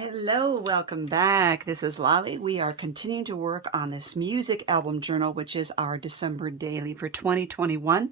Hello, welcome back. This is Lolly. We are continuing to work on this music album journal, which is our December daily for 2021.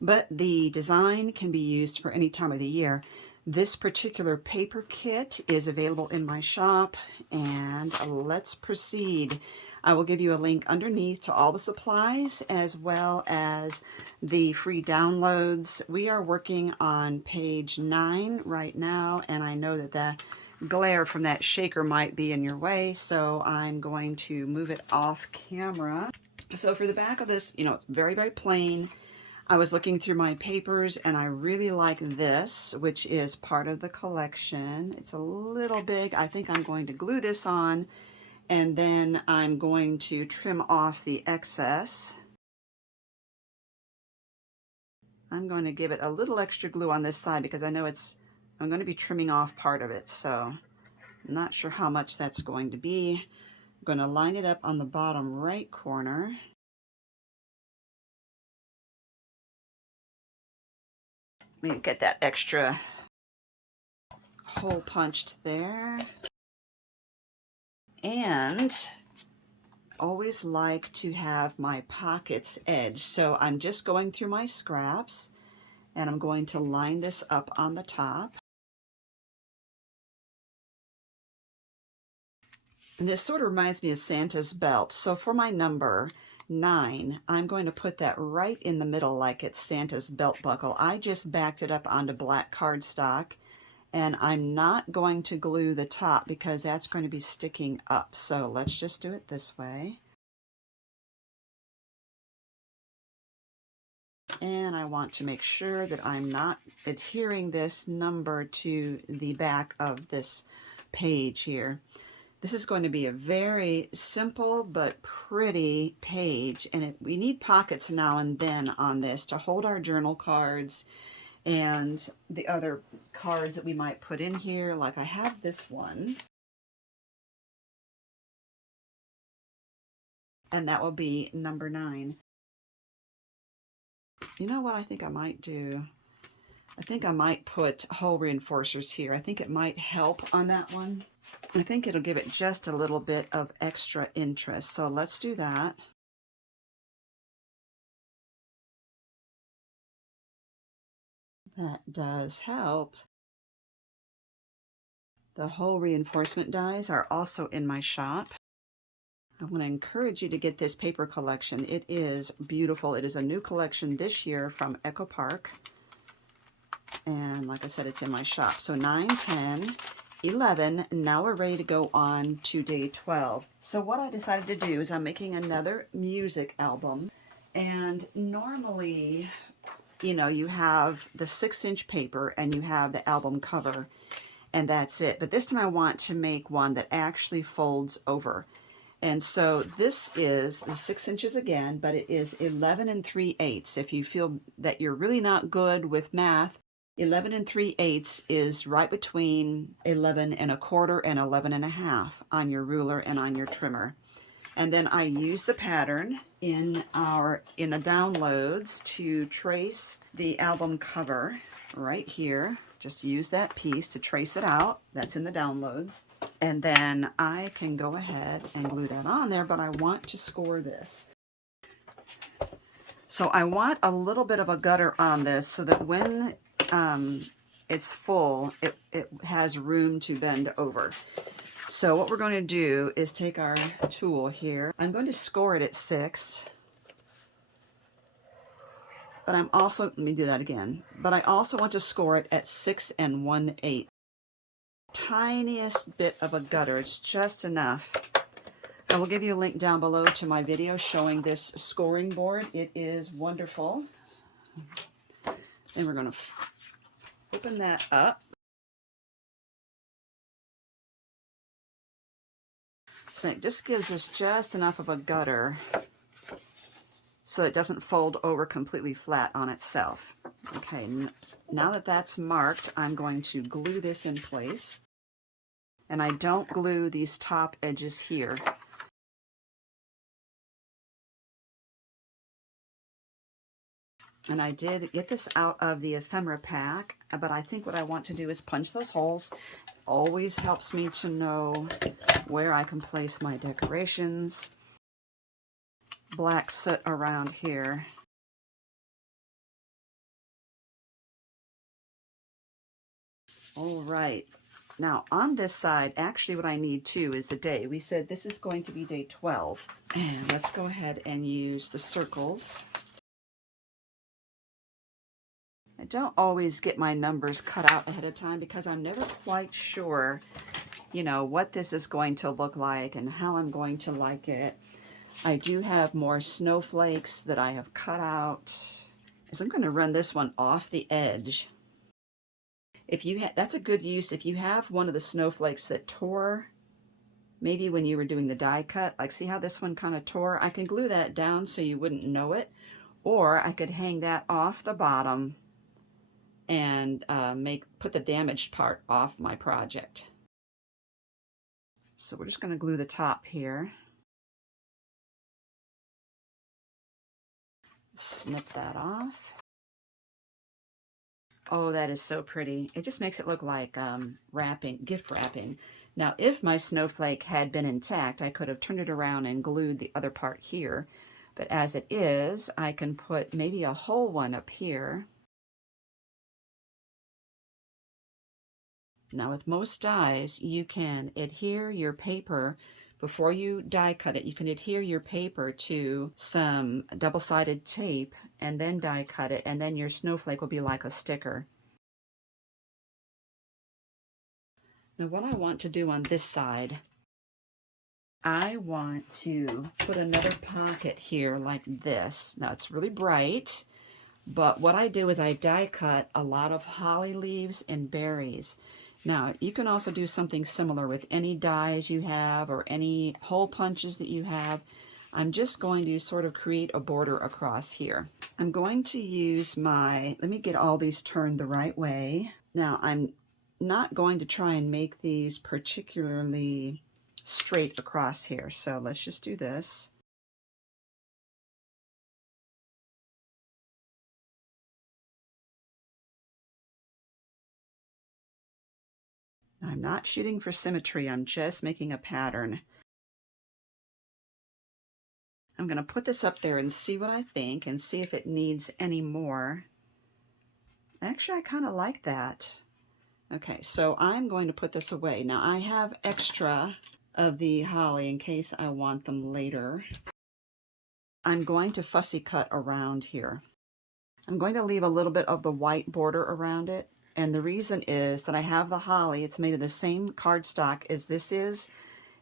But the design can be used for any time of the year. This particular paper kit is available in my shop, and let's proceed. I will give you a link underneath to all the supplies as well as the free downloads. We are working on page 9 right now, and I know that the glare from that shaker might be in your way, so I'm going to move it off camera. So for the back of this, it's very, very plain. I was looking through my papers and I really like this, which is part of the collection. It's a little big. I think I'm going to glue this on, and then I'm going to trim off the excess. I'm going to give it a little extra glue on this side because I know I'm going to be trimming off part of it, so I'm not sure how much that's going to be. I'm going to line it up on the bottom right corner. Let me get that extra hole punched there. And always like to have my pockets edged. So I'm just going through my scraps and I'm going to line this up on the top. And this sort of reminds me of Santa's belt. So for my number 9, I'm going to put that right in the middle like it's Santa's belt buckle. I just backed it up onto black cardstock, and I'm not going to glue the top because that's going to be sticking up. So let's just do it this way. And I want to make sure that I'm not adhering this number to the back of this page here. This is going to be a very simple but pretty page, and we need pockets now and then on this to hold our journal cards and the other cards that we might put in here. Like I have this one, and that will be number 9. You know what I think I might do? I think I might put hole reinforcers here. I think it might help on that one. I think it'll give it just a little bit of extra interest. So let's do that. That does help. The hole reinforcement dies are also in my shop. I want to encourage you to get this paper collection. It is beautiful. It is a new collection this year from Echo Park. And like I said, it's in my shop. So 9, 10, 11, now we're ready to go on to day 12. So what I decided to do is I'm making another music album. And normally, you have the 6-inch paper and you have the album cover, and that's it. But this time I want to make one that actually folds over. And so this is the 6 inches again, but it is 11 3/8. If you feel that you're really not good with math, 11 3/8 is right between 11 1/4 and 11 1/2 on your ruler and on your trimmer. And then I use the pattern in the downloads to trace the album cover right here. Just use that piece to trace it out. That's in the downloads. And then I can go ahead and glue that on there, but I want to score this. So I want a little bit of a gutter on this so that when it's full, it has room to bend over. So what we're going to do is take our tool here. I'm going to score it at 6. But I'm also, let me do that again. But I also want to score it at 6 1/8. Tiniest bit of a gutter, it's just enough. I will give you a link down below to my video showing this scoring board. It is wonderful. And we're going to open that up. So it just gives us just enough of a gutter so it doesn't fold over completely flat on itself. Okay, now that that's marked, I'm going to glue this in place. And I don't glue these top edges here. And I did get this out of the ephemera pack, but I think what I want to do is punch those holes. Always helps me to know where I can place my decorations. Black soot around here. All right. Now on this side, actually what I need too is the day. We said this is going to be day 12. And let's go ahead and use the circles. I don't always get my numbers cut out ahead of time because I'm never quite sure, you know, what this is going to look like and how I'm going to like it. I do have more snowflakes that I have cut out. So I'm going to run this one off the edge. If you that's a good use if you have one of the snowflakes that tore, maybe when you were doing the die cut, like see how this one kind of tore? I can glue that down so you wouldn't know it, or I could hang that off the bottom and put the damaged part off my project. So we're just going to glue the top here. Snip that off. Oh, that is so pretty. It just makes it look like wrapping, gift wrapping. Now, if my snowflake had been intact, I could have turned it around and glued the other part here. But as it is, I can put maybe a whole one up here. Now, with most dies, you can adhere your paper before you die cut it. You can adhere your paper to some double-sided tape and then die cut it, and then your snowflake will be like a sticker. Now, what I want to do on this side, I want to put another pocket here like this. Now, it's really bright, but what I do is I die cut a lot of holly leaves and berries. Now, you can also do something similar with any dies you have or any hole punches that you have. I'm just going to sort of create a border across here. I'm going to use let me get all these turned the right way. Now, I'm not going to try and make these particularly straight across here. So let's just do this. I'm not shooting for symmetry, I'm just making a pattern. I'm going to put this up there and see what I think and see if it needs any more. Actually, I kind of like that. Okay, so I'm going to put this away. Now, I have extra of the holly in case I want them later. I'm going to fussy cut around here. I'm going to leave a little bit of the white border around it. And the reason is that I have the holly. It's made of the same cardstock as this is.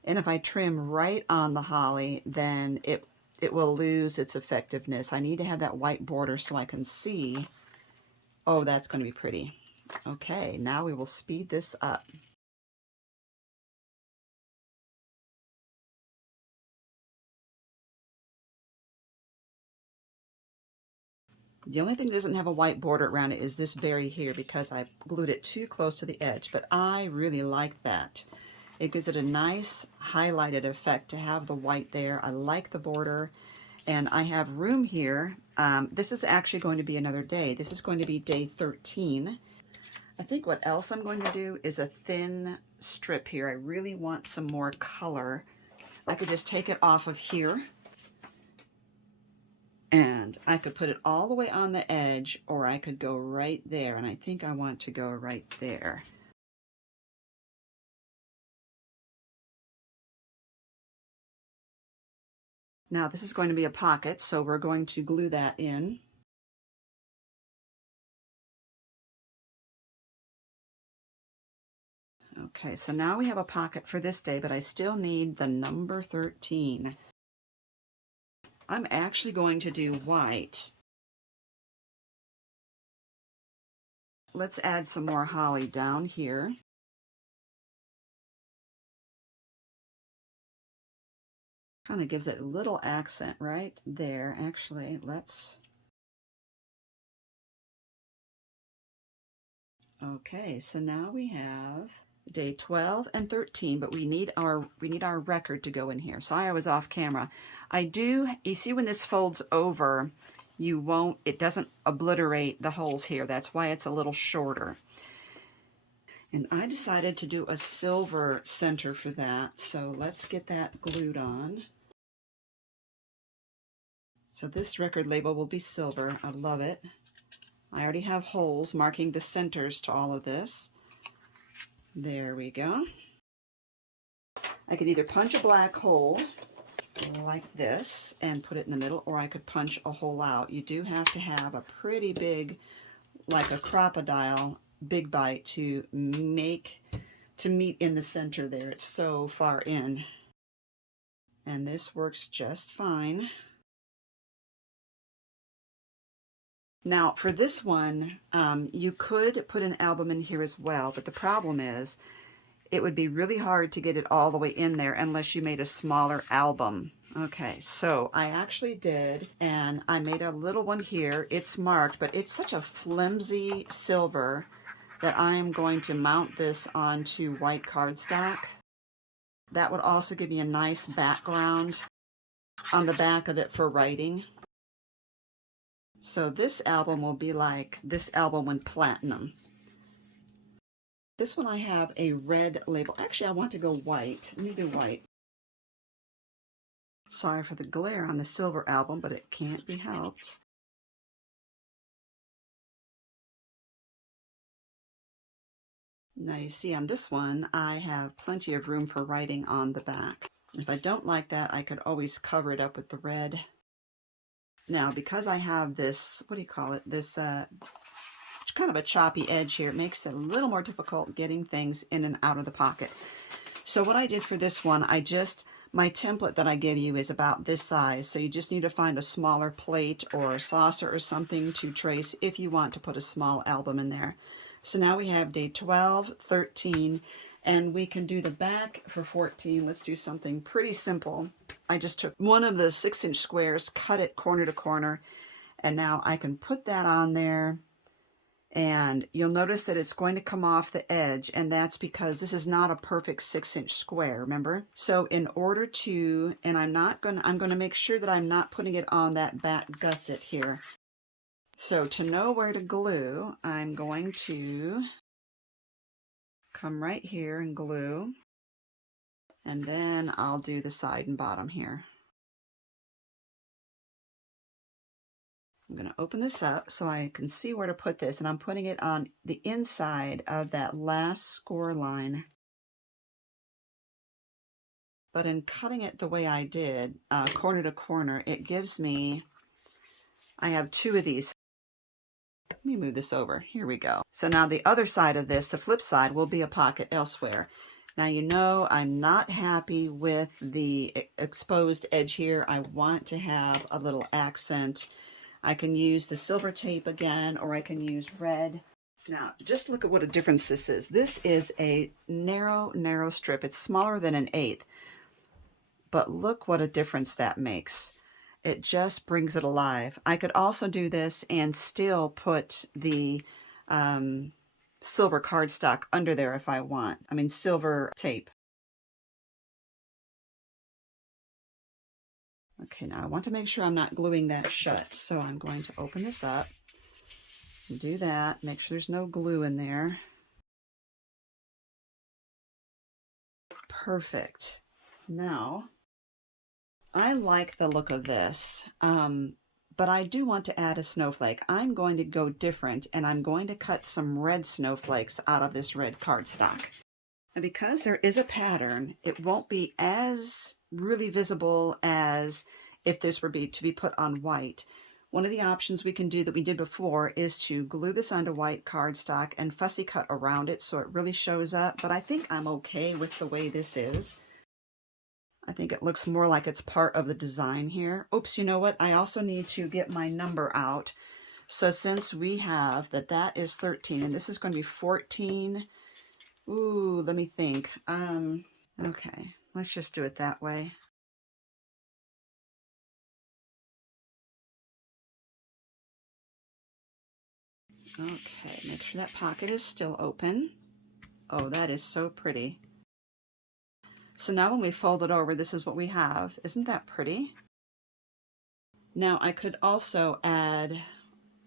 And if I trim right on the holly, then it will lose its effectiveness. I need to have that white border so I can see. Oh, that's going to be pretty. Okay, now we will speed this up. The only thing that doesn't have a white border around it is this berry here because I glued it too close to the edge, but I really like that. It gives it a nice highlighted effect to have the white there. I like the border, and I have room here. This is actually going to be another day. This is going to be day 13. I think what else I'm going to do is a thin strip here. I really want some more color. I could just take it off of here, and I could put it all the way on the edge, or I could go right there, and I think I want to go right there. Now this is going to be a pocket, so we're going to glue that in. Okay, so now we have a pocket for this day, but I still need the number 13. I'm actually going to do white. Let's add some more holly down here. Kind of gives it a little accent right there. Actually, let's... Okay, so now we have day 12 and 13, but we need our record to go in here. Sorry I was off camera. You see when this folds over, it doesn't obliterate the holes here. That's why it's a little shorter. And I decided to do a silver center for that. So let's get that glued on. So this record label will be silver. I love it. I already have holes marking the centers to all of this. There we go. I could either punch a black hole like this and put it in the middle, or I could punch a hole out. You do have to have a pretty big, like a crocodile, big bite to meet in the center there. It's so far in. And this works just fine. Now for this one, you could put an album in here as well, but the problem is it would be really hard to get it all the way in there unless you made a smaller album. Okay, so I actually did, and I made a little one here. It's marked, but it's such a flimsy silver that I am going to mount this onto white cardstock. That would also give me a nice background on the back of it for writing. So this album will be like this album went platinum. This one I have a red label. Actually, I want to go white. Let me do white. Sorry for the glare on the silver album, but it can't be helped. Now you see on this one, I have plenty of room for writing on the back. If I don't like that, I could always cover it up with the red. Now, because I have this, what do you call it? This kind of a choppy edge here, it makes it a little more difficult getting things in and out of the pocket. So what I did for this one, my template that I give you is about this size. So you just need to find a smaller plate or a saucer or something to trace if you want to put a small album in there. So now we have day 12, 13, and we can do the back for 14. Let's do something pretty simple. I just took one of the 6-inch squares, cut it corner to corner, and now I can put that on there. And you'll notice that it's going to come off the edge, and that's because this is not a perfect 6-inch square, remember? So in order to, and I'm going to make sure that I'm not putting it on that back gusset here. So to know where to glue, I'm going to come right here and glue, and then I'll do the side and bottom here. I'm going to open this up so I can see where to put this, and I'm putting it on the inside of that last score line. But in cutting it the way I did, corner to corner, it gives me, I have 2 of these. Let me move this over. Here we go. So now the other side of this, the flip side, will be a pocket elsewhere. Now you know I'm not happy with the exposed edge here. I want to have a little accent. I can use the silver tape again, or I can use red. Now, just look at what a difference this is. This is a narrow strip. It's smaller than an 1/8. But look what a difference that makes. It just brings it alive. I could also do this and still put the silver cardstock under there if I want. I mean, silver tape. Okay, now I want to make sure I'm not gluing that shut. So I'm going to open this up and do that. Make sure there's no glue in there. Perfect. Now, I like the look of this, but I do want to add a snowflake. I'm going to go different, and I'm going to cut some red snowflakes out of this red cardstock. And because there is a pattern, it won't be as really visible as if this were to be put on white. One of the options we can do that we did before is to glue this onto white cardstock and fussy cut around it so it really shows up, but I think I'm okay with the way this is. I think it looks more like it's part of the design here. Oops, you know what? I also need to get my number out. So since we have that is 13 and this is going to be 14. Ooh, let me think. Okay, let's just do it that way. Okay, make sure that pocket is still open. Oh, that is so pretty. So now when we fold it over, this is what we have. Isn't that pretty? Now I could also add,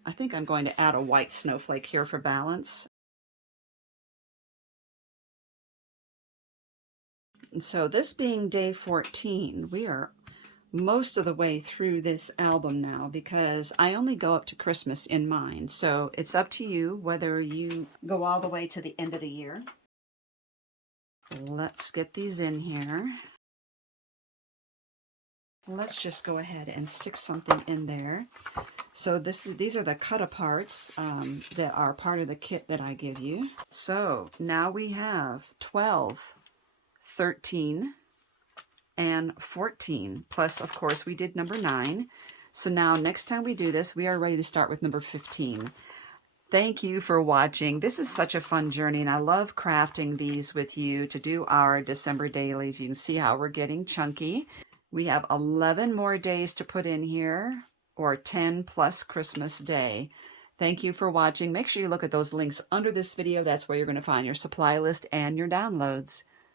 I think I'm going to add a white snowflake here for balance. And so this being day 14, we are most of the way through this album now because I only go up to Christmas in mind. So it's up to you whether you go all the way to the end of the year. Let's get these in here. Let's just go ahead and stick something in there. So these are the cut-aparts that are part of the kit that I give you. So now we have 12, 13, and 14. Plus, of course, we did number 9. So now next time we do this, we are ready to start with number 15. Thank you for watching. This is such a fun journey, and I love crafting these with you to do our December dailies. You can see how we're getting chunky. We have 11 more days to put in here, or 10 plus Christmas Day. Thank you for watching. Make sure you look at those links under this video. That's where you're going to find your supply list and your downloads.